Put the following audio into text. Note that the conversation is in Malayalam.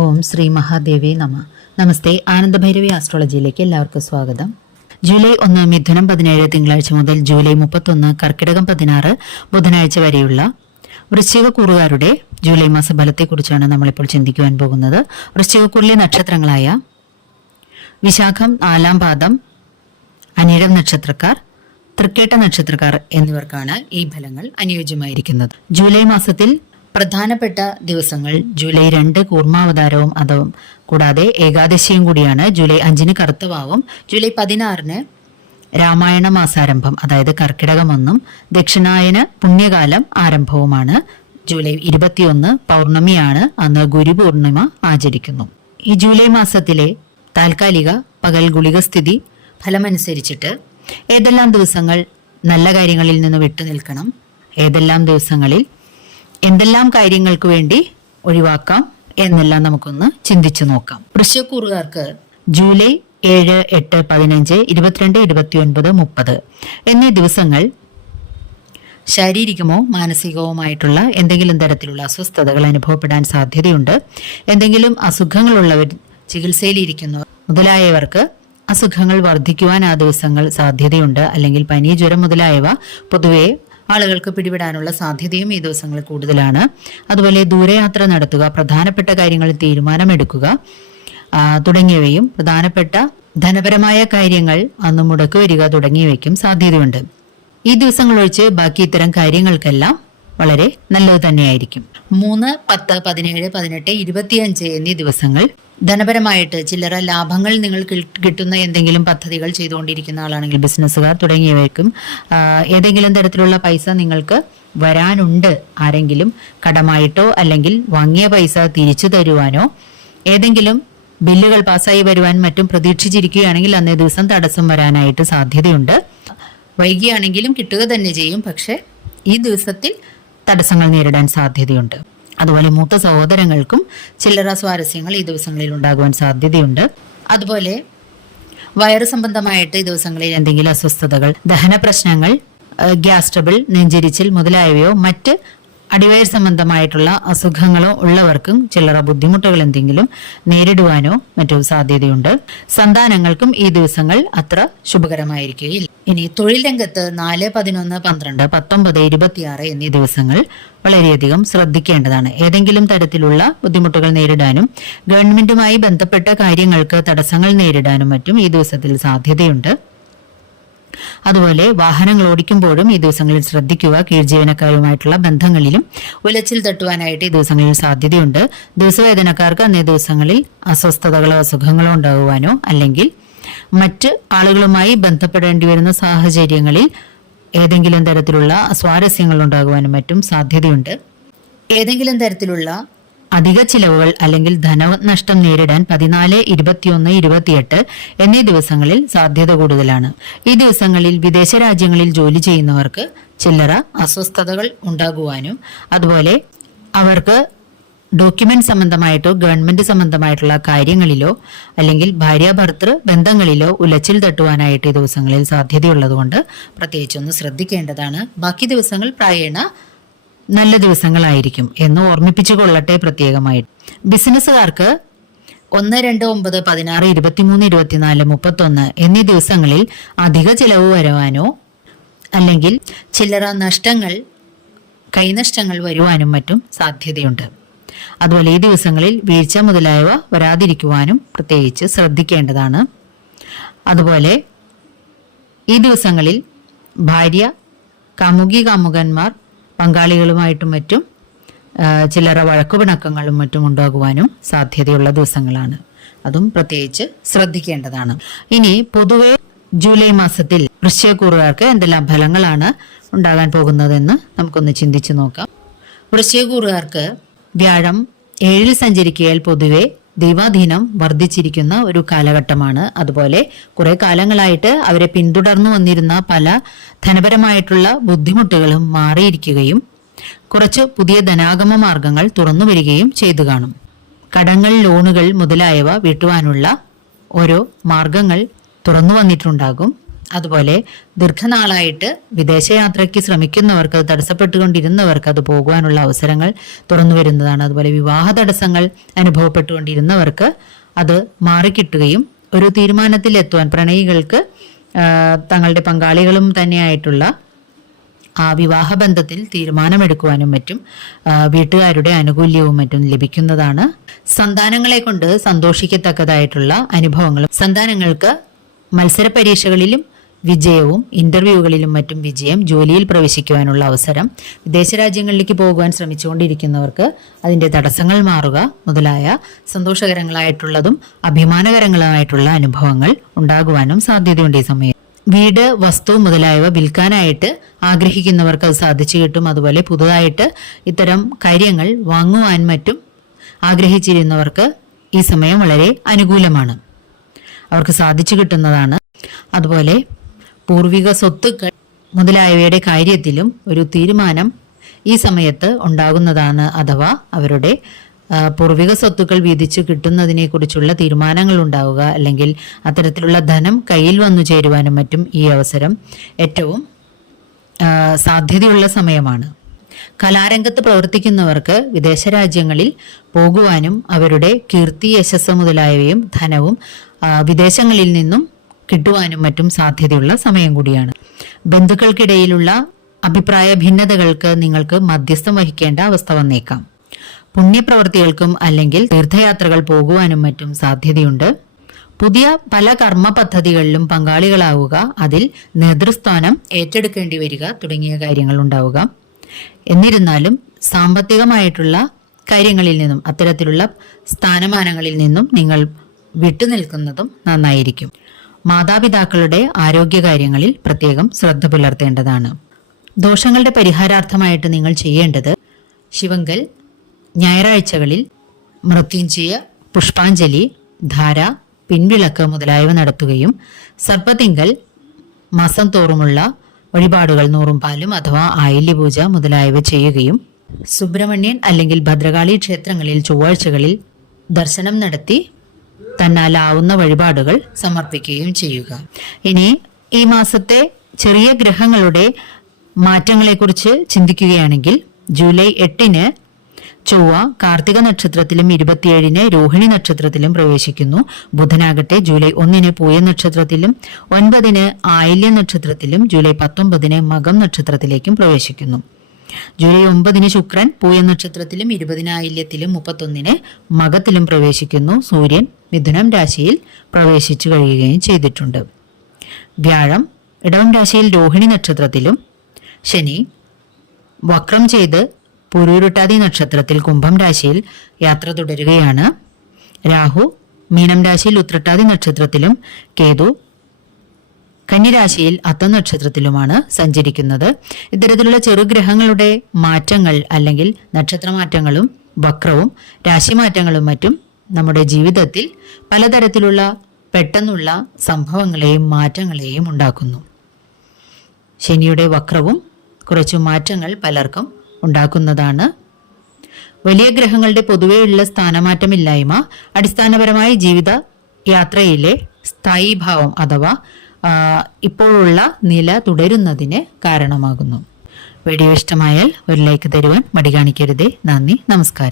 ഓം ശ്രീ മഹാദേവി നമ. നമസ്തേ ആനന്ദഭൈരവി ആസ്ട്രോളജിയിലേക്ക് എല്ലാവർക്കും സ്വാഗതം. ജൂലൈ ഒന്ന് മിഥുനം പതിനേഴ് തിങ്കളാഴ്ച മുതൽ ജൂലൈ മുപ്പത്തൊന്ന് കർക്കിടകം പതിനാറ് ബുധനാഴ്ച വരെയുള്ള വൃശ്ചിക കൂറുകാരുടെ ജൂലൈ മാസ ഫലത്തെക്കുറിച്ചാണ് നമ്മളിപ്പോൾ ചിന്തിക്കുവാൻ പോകുന്നത്. വൃശ്ചികക്കുറിലെ നക്ഷത്രങ്ങളായ വിശാഖം നാലാം പാദം അനിഴം നക്ഷത്രക്കാർ തൃക്കേട്ട നക്ഷത്രക്കാർ എന്നിവർക്കാണ് ഈ ഫലങ്ങൾ അനുയോജ്യമായിരിക്കുന്നത്. ജൂലൈ മാസത്തിൽ പ്രധാനപ്പെട്ട ദിവസങ്ങൾ ജൂലൈ രണ്ട് കൂർമാവതാരവും അതും. കൂടാതെ ഏകാദശിയും കൂടിയാണ് ജൂലൈ അഞ്ചിന് കറുത്തവാവും ജൂലൈ പതിനാറിന് രാമായണ മാസാരംഭം അതായത് കർക്കിടകം ഒന്നും ദക്ഷിണായന പുണ്യകാലം ആരംഭവുമാണ്. ജൂലൈ ഇരുപത്തിയൊന്ന് പൗർണമിയാണ് അന്ന് ഗുരുപൂർണിമ ആചരിക്കുന്നു. ഈ ജൂലൈ മാസത്തിലെ താൽക്കാലിക പകൽ ഗുളിക സ്ഥിതി ഫലമനുസരിച്ചിട്ട് ഏതെല്ലാം ദിവസങ്ങൾ നല്ല കാര്യങ്ങളിൽ നിന്ന് വിട്ടു നിൽക്കണം ഏതെല്ലാം ദിവസങ്ങളിൽ എന്തെല്ലാം കാര്യങ്ങൾക്ക് വേണ്ടി ഒഴിവാക്കാം എന്നെല്ലാം നമുക്കൊന്ന് ചിന്തിച്ചു നോക്കാം. വൃശ്ചക്കൂറുകാർക്ക് ജൂലൈ ഏഴ് എട്ട് പതിനഞ്ച് ഇരുപത്തിരണ്ട് ഇരുപത്തിയൊൻപത് മുപ്പത് എന്നീ ദിവസങ്ങൾ ശാരീരികമോ മാനസികവുമായിട്ടുള്ള എന്തെങ്കിലും തരത്തിലുള്ള അസ്വസ്ഥതകൾ അനുഭവപ്പെടാൻ സാധ്യതയുണ്ട്. എന്തെങ്കിലും അസുഖങ്ങളുള്ളവർ ചികിത്സയിലിരിക്കുന്നവർ മുതലായവർക്ക് അസുഖങ്ങൾ വർദ്ധിക്കുവാൻ ആ ദിവസങ്ങൾ സാധ്യതയുണ്ട്. അല്ലെങ്കിൽ പനി ജ്വരം മുതലായവ പൊതുവെ ആളുകൾക്ക് പിടിപെടാനുള്ള സാധ്യതയും ഈ ദിവസങ്ങളിൽ കൂടുതലാണ്. അതുപോലെ ദൂരയാത്ര നടത്തുക പ്രധാനപ്പെട്ട കാര്യങ്ങളിൽ തീരുമാനമെടുക്കുക തുടങ്ങിയവയും പ്രധാനപ്പെട്ട ധനപരമായ കാര്യങ്ങൾ അന്ന് മുടക്കു വരിക തുടങ്ങിയവയ്ക്കും സാധ്യതയുണ്ട്. ഈ ദിവസങ്ങൾ ഒഴിച്ച് ബാക്കി ഇത്തരം കാര്യങ്ങൾക്കെല്ലാം വളരെ നല്ലത് തന്നെയായിരിക്കും. മൂന്ന് പത്ത് പതിനേഴ് പതിനെട്ട് ഇരുപത്തിയഞ്ച് എന്നീ ദിവസങ്ങൾ ധനപരമായിട്ട് ചില്ലറ ലാഭങ്ങൾ നിങ്ങൾ കിട്ടുന്ന എന്തെങ്കിലും പദ്ധതികൾ ചെയ്തുകൊണ്ടിരിക്കുന്ന ആളാണെങ്കിൽ ബിസിനസ്സുകാർ തുടങ്ങിയവർക്കും ഏതെങ്കിലും തരത്തിലുള്ള പൈസ നിങ്ങൾക്ക് വരാനുണ്ട് ആരെങ്കിലും കടമായിട്ടോ അല്ലെങ്കിൽ വാങ്ങിയ പൈസ തിരിച്ചു തരുവാനോ ഏതെങ്കിലും ബില്ലുകൾ പാസ്സായി വരുവാൻ മറ്റും പ്രതീക്ഷിച്ചിരിക്കുകയാണെങ്കിൽ അന്നേ ദിവസം തടസ്സം വരാനായിട്ട് സാധ്യതയുണ്ട്. വൈകിയാണെങ്കിലും കിട്ടുക തന്നെ ചെയ്യും പക്ഷേ ഈ ദിവസത്തിൽ തടസ്സങ്ങൾ നേരിടാൻ സാധ്യതയുണ്ട്. അതുപോലെ മൂത്ത സഹോദരങ്ങൾക്കും ചില്ലറ സ്വാരസ്യങ്ങൾ ഈ ദിവസങ്ങളിൽ ഉണ്ടാകുവാൻ സാധ്യതയുണ്ട്. അതുപോലെ വയറു സംബന്ധമായിട്ട് ഈ ദിവസങ്ങളിൽ എന്തെങ്കിലും അസ്വസ്ഥതകൾ ദഹന പ്രശ്നങ്ങൾ ഗ്യാസ് ട്രബിൾ നെഞ്ചരിച്ചിൽ മുതലായവയോ മറ്റ് അടിവയർ സംബന്ധമായിട്ടുള്ള അസുഖങ്ങളോ ഉള്ളവർക്കും ചില്ലറ ബുദ്ധിമുട്ടുകൾ എന്തെങ്കിലും നേരിടുവാനോ മറ്റോ സാധ്യതയുണ്ട്. സന്താനങ്ങൾക്കും ഈ ദിവസങ്ങൾ അത്ര ശുഭകരമായിരിക്കുകയില്ല. ഇനി തൊഴിൽ രംഗത്ത് നാല് പതിനൊന്ന് പന്ത്രണ്ട് പത്തൊമ്പത് ഇരുപത്തിയാറ് എന്നീ ദിവസങ്ങൾ വളരെയധികം ശ്രദ്ധിക്കേണ്ടതാണ്. ഏതെങ്കിലും തരത്തിലുള്ള ബുദ്ധിമുട്ടുകൾ നേരിടാനും ഗവൺമെന്റുമായി ബന്ധപ്പെട്ട കാര്യങ്ങൾക്ക് തടസ്സങ്ങൾ നേരിടാനും മറ്റും ഈ ദിവസത്തിൽ സാധ്യതയുണ്ട്. അതുപോലെ വാഹനങ്ങൾ ഓടിക്കുമ്പോഴും ഈ ദിവസങ്ങളിൽ ശ്രദ്ധിക്കുക. കീഴ്ജീവനക്കാരുമായിട്ടുള്ള ബന്ധങ്ങളിലും ഉലച്ചിൽ തട്ടുവാനായിട്ട് ഈ ദിവസങ്ങളിൽ സാധ്യതയുണ്ട്. ദിവസവേതനക്കാർക്ക് അന്നേ ദിവസങ്ങളിൽ അസ്വസ്ഥതകളോ അസുഖങ്ങളോ ഉണ്ടാകുവാനോ അല്ലെങ്കിൽ മറ്റ് ആളുകളുമായി ബന്ധപ്പെടേണ്ടി വരുന്ന സാഹചര്യങ്ങളിൽ ഏതെങ്കിലും തരത്തിലുള്ള സ്വാരസ്യങ്ങൾ ഉണ്ടാകുവാനും മറ്റും സാധ്യതയുണ്ട്. ഏതെങ്കിലും തരത്തിലുള്ള അധിക ചിലവുകൾ അല്ലെങ്കിൽ ധനനഷ്ടം നേരിടാൻ പതിനാല് ഇരുപത്തിയൊന്ന് ഇരുപത്തിയെട്ട് എന്നീ ദിവസങ്ങളിൽ സാധ്യത കൂടുതലാണ്. ഈ ദിവസങ്ങളിൽ വിദേശ രാജ്യങ്ങളിൽ ജോലി ചെയ്യുന്നവർക്ക് ചില്ലറ അസ്വസ്ഥതകൾ ഉണ്ടാകുവാനും അതുപോലെ അവർക്ക് ഡോക്യുമെന്റ് സംബന്ധമായിട്ടോ ഗവൺമെന്റ് സംബന്ധമായിട്ടുള്ള കാര്യങ്ങളിലോ അല്ലെങ്കിൽ ഭാര്യ ഭർത്തൃ ബന്ധങ്ങളിലോ ഉലച്ചിൽ തട്ടുവാനായിട്ട് ഈ ദിവസങ്ങളിൽ സാധ്യതയുള്ളതുകൊണ്ട് പ്രത്യേകിച്ചൊന്ന് ശ്രദ്ധിക്കേണ്ടതാണ്. ബാക്കി ദിവസങ്ങൾ പ്രായേണ നല്ല ദിവസങ്ങളായിരിക്കും എന്ന് ഓർമ്മിപ്പിച്ചു കൊള്ളട്ടെ പ്രത്യേകമായിട്ട്. ബിസിനസ്സുകാർക്ക് ഒന്ന് രണ്ട് ഒമ്പത് പതിനാറ് ഇരുപത്തിമൂന്ന് ഇരുപത്തിനാല് മുപ്പത്തൊന്ന് എന്നീ ദിവസങ്ങളിൽ അധിക ചിലവ് വരുവാനോ അല്ലെങ്കിൽ ചില്ലറ നഷ്ടങ്ങൾ കൈനഷ്ടങ്ങൾ വരുവാനും മറ്റും സാധ്യതയുണ്ട്. അതുപോലെ ഈ ദിവസങ്ങളിൽ വീഴ്ച മുതലായവ വരാതിരിക്കുവാനും പ്രത്യേകിച്ച് ശ്രദ്ധിക്കേണ്ടതാണ്. അതുപോലെ ഈ ദിവസങ്ങളിൽ ഭാര്യ കാമുകി കാമുകന്മാർ പങ്കാളികളുമായിട്ടും മറ്റും ചിലറ ചില്ലറ വഴക്കുപിണക്കങ്ങളും മറ്റും ഉണ്ടാകുവാനും സാധ്യതയുള്ള ദിവസങ്ങളാണ്. അതും പ്രത്യേകിച്ച് ശ്രദ്ധിക്കേണ്ടതാണ്. ഇനി പൊതുവെ ജൂലൈ മാസത്തിൽ വൃശ്ചയക്കൂറുകാർക്ക് എന്തെല്ലാം ഫലങ്ങളാണ് ഉണ്ടാകാൻ പോകുന്നതെന്ന് നമുക്കൊന്ന് ചിന്തിച്ചു നോക്കാം. വൃശ്ചയക്കൂറുകാർക്ക് വ്യാഴം ഏഴിൽ സഞ്ചരിക്കയാൽ പൊതുവെ ദൈവാധീനം വർദ്ധിച്ചിരിക്കുന്ന ഒരു കാലഘട്ടമാണ്. അതുപോലെ കുറെ കാലങ്ങളായിട്ട് അവരെ പിന്തുടർന്നു വന്നിരുന്ന പല ധനപരമായിട്ടുള്ള ബുദ്ധിമുട്ടുകളും മാറിയിരിക്കുകയും കുറച്ച് പുതിയ ധനാഗമ മാർഗങ്ങൾ തുറന്നു വരികയും ചെയ്തു കാണും. കടങ്ങൾ ലോണുകൾ മുതലായവ വീട്ടുവാനുള്ള ഓരോ മാർഗങ്ങൾ തുറന്നു വന്നിട്ടുണ്ടാകും. അതുപോലെ ദീർഘനാളായിട്ട് വിദേശയാത്രയ്ക്ക് ശ്രമിക്കുന്നവർക്ക് അത് തടസ്സപ്പെട്ടുകൊണ്ടിരുന്നവർക്ക് അത് പോകുവാനുള്ള അവസരങ്ങൾ തുറന്നു വരുന്നതാണ്. അതുപോലെ വിവാഹ തടസ്സങ്ങൾ അനുഭവപ്പെട്ടുകൊണ്ടിരുന്നവർക്ക് അത് മാറിക്കിട്ടുകയും ഒരു തീരുമാനത്തിൽ എത്തുവാൻ പ്രണയികൾക്ക് തങ്ങളുടെ പങ്കാളികളും തന്നെയായിട്ടുള്ള ആ വിവാഹബന്ധത്തിൽ തീരുമാനമെടുക്കുവാനും മറ്റും വീട്ടുകാരുടെ ആനുകൂല്യവും മറ്റും ലഭിക്കുന്നതാണ്. സന്താനങ്ങളെ കൊണ്ട് സന്തോഷിക്കത്തക്കതായിട്ടുള്ള അനുഭവങ്ങളും സന്താനങ്ങൾക്ക് മത്സര പരീക്ഷകളിലും വിജയവും ഇന്റർവ്യൂകളിലും മറ്റും വിജയം ജോലിയിൽ പ്രവേശിക്കുവാനുള്ള അവസരം വിദേശ രാജ്യങ്ങളിലേക്ക് പോകുവാൻ ശ്രമിച്ചുകൊണ്ടിരിക്കുന്നവർക്ക് അതിന്റെ തടസ്സങ്ങൾ മാറുക മുതലായ സന്തോഷകരങ്ങളായിട്ടുള്ളതും അഭിമാനകരങ്ങളായിട്ടുള്ള അനുഭവങ്ങൾ ഉണ്ടാകുവാനും സാധ്യതയുണ്ട് ഈ സമയം. വീട് വസ്തു മുതലായവ വിൽക്കാനായിട്ട് ആഗ്രഹിക്കുന്നവർക്ക് അത് സാധിച്ചു കിട്ടും. അതുപോലെ പുതുതായിട്ട് ഇത്തരം കാര്യങ്ങൾ വാങ്ങുവാൻ മറ്റും ആഗ്രഹിച്ചിരുന്നവർക്ക് ഈ സമയം വളരെ അനുകൂലമാണ്. അവർക്ക് സാധിച്ചു കിട്ടുന്നതാണ്. അതുപോലെ പൂർവിക സ്വത്തുക്കൾ മുതലായവയുടെ കാര്യത്തിലും ഒരു തീരുമാനം ഈ സമയത്ത് ഉണ്ടാകുന്നതാണ് അഥവാ അവരുടെ പൂർവിക സ്വത്തുക്കൾ വീതിച്ചു കിട്ടുന്നതിനെ കുറിച്ചുള്ള തീരുമാനങ്ങൾ ഉണ്ടാവുക അല്ലെങ്കിൽ അത്തരത്തിലുള്ള ധനം കയ്യിൽ വന്നു ചേരുവാനും മറ്റും ഈ അവസരം ഏറ്റവും സാധ്യതയുള്ള സമയമാണ്. കലാരംഗത്ത് പ്രവർത്തിക്കുന്നവർക്ക് വിദേശ രാജ്യങ്ങളിൽ പോകുവാനും അവരുടെ കീർത്തി യശസ് മുതലായവയും ധനവും വിദേശങ്ങളിൽ നിന്നും കിട്ടുവാനും മറ്റും സാധ്യതയുള്ള സമയം കൂടിയാണ്. ബന്ധുക്കൾക്കിടയിലുള്ള അഭിപ്രായ ഭിന്നതകൾക്ക് നിങ്ങൾക്ക് മധ്യസ്ഥം വഹിക്കേണ്ട അവസ്ഥ വന്നേക്കാം. പുണ്യപ്രവർത്തികൾക്കും അല്ലെങ്കിൽ തീർത്ഥയാത്രകൾ പോകുവാനും മറ്റും സാധ്യതയുണ്ട്. പുതിയ പല കർമ്മ പദ്ധതികളിലും പങ്കാളികളാവുക അതിൽ നേതൃസ്ഥാനം ഏറ്റെടുക്കേണ്ടി വരിക തുടങ്ങിയ കാര്യങ്ങൾ ഉണ്ടാവുക. എന്നിരുന്നാലും സാമ്പത്തികമായിട്ടുള്ള കാര്യങ്ങളിൽ നിന്നും അത്തരത്തിലുള്ള സ്ഥാനമാനങ്ങളിൽ നിന്നും നിങ്ങൾ വിട്ടുനിൽക്കുന്നതും നന്നായിരിക്കും. മാതാപിതാക്കളുടെ ആരോഗ്യകാര്യങ്ങളിൽ പ്രത്യേകം ശ്രദ്ധ പുലർത്തേണ്ടതാണ്. ദോഷങ്ങളുടെ പരിഹാരാർത്ഥമായിട്ട് നിങ്ങൾ ചെയ്യേണ്ടത് ശിവങ്കൽ ഞായറാഴ്ചകളിൽ മൃത്യുഞ്ജയ പുഷ്പാഞ്ജലി ധാര പിൻവിളക്ക് മുതലായവ നടത്തുകയും സർപ്പതിങ്കൽ മാസം തോറുമുള്ള വഴിപാടുകൾ നൂറും പാലും അഥവാ ആയില്യപൂജ മുതലായവ ചെയ്യുകയും സുബ്രഹ്മണ്യൻ അല്ലെങ്കിൽ ഭദ്രകാളി ക്ഷേത്രങ്ങളിൽ ചൊവ്വാഴ്ചകളിൽ ദർശനം നടത്തി തന്നാലാവുന്ന വഴിപാടുകൾ സമർപ്പിക്കുകയും ചെയ്യുക. ഇനി ഈ മാസത്തെ ചെറിയ ഗ്രഹങ്ങളുടെ മാറ്റങ്ങളെക്കുറിച്ച് ചിന്തിക്കുകയാണെങ്കിൽ ജൂലൈ എട്ടിന് ചൊവ്വ കാർത്തിക നക്ഷത്രത്തിലും ഇരുപത്തിയേഴിന് രോഹിണി നക്ഷത്രത്തിലും പ്രവേശിക്കുന്നു. ബുധനാകട്ടെ ജൂലൈ ഒന്നിന് പൂയ നക്ഷത്രത്തിലും ഒൻപതിന് ആയില്യ നക്ഷത്രത്തിലും ജൂലൈ പത്തൊമ്പതിന് മകം നക്ഷത്രത്തിലേക്കും പ്രവേശിക്കുന്നു. ജൂലൈ ഒമ്പതിന് ശുക്രൻ പൂയ നക്ഷത്രത്തിലും ഇരുപതിനായില്യത്തിലും മുപ്പത്തൊന്നിന് മകത്തിലും പ്രവേശിക്കുന്നു. സൂര്യൻ മിഥുനം രാശിയിൽ പ്രവേശിച്ചു കഴിയുകയും ചെയ്തിട്ടുണ്ട്. വ്യാഴം ഇടവം രാശിയിൽ രോഹിണി നക്ഷത്രത്തിലും ശനി വക്രം ചെയ്ത് പുരൂരുട്ടാതി നക്ഷത്രത്തിൽ കുംഭം രാശിയിൽ യാത്ര തുടരുകയാണ്. രാഹു മീനം രാശിയിൽ ഉത്രട്ടാതി നക്ഷത്രത്തിലും കേതു കന്നിരാശിയിൽ നക്ഷത്രത്തിലുമാണ് സഞ്ചരിക്കുന്നത്. ഇത്തരത്തിലുള്ള ചെറുഗ്രഹങ്ങളുടെ മാറ്റങ്ങൾ അല്ലെങ്കിൽ നക്ഷത്രമാറ്റങ്ങളും വക്രവും രാശിമാറ്റങ്ങളും മറ്റും നമ്മുടെ ജീവിതത്തിൽ പലതരത്തിലുള്ള പെട്ടെന്നുള്ള സംഭവങ്ങളെയും മാറ്റങ്ങളെയും ഉണ്ടാക്കുന്നു. ശനിയുടെ വക്രവും കുറച്ചു മാറ്റങ്ങൾ പലർക്കും ഉണ്ടാക്കുന്നതാണ്. വലിയ ഗ്രഹങ്ങളുടെ പൊതുവെയുള്ള സ്ഥാനമാറ്റമില്ലായ്മ അടിസ്ഥാനപരമായി ജീവിത യാത്രയിലെ സ്ഥായീഭാവം അഥവാ ഇപ്പോഴുള്ള നില തുടരുന്നതിന് കാരണമാകുന്നു. വീഡിയോ ഇഷ്ടമായാൽ ഒരു ലൈക്ക് തരുവാൻ മടി കാണിക്കരുതേ. നന്ദി നമസ്കാരം.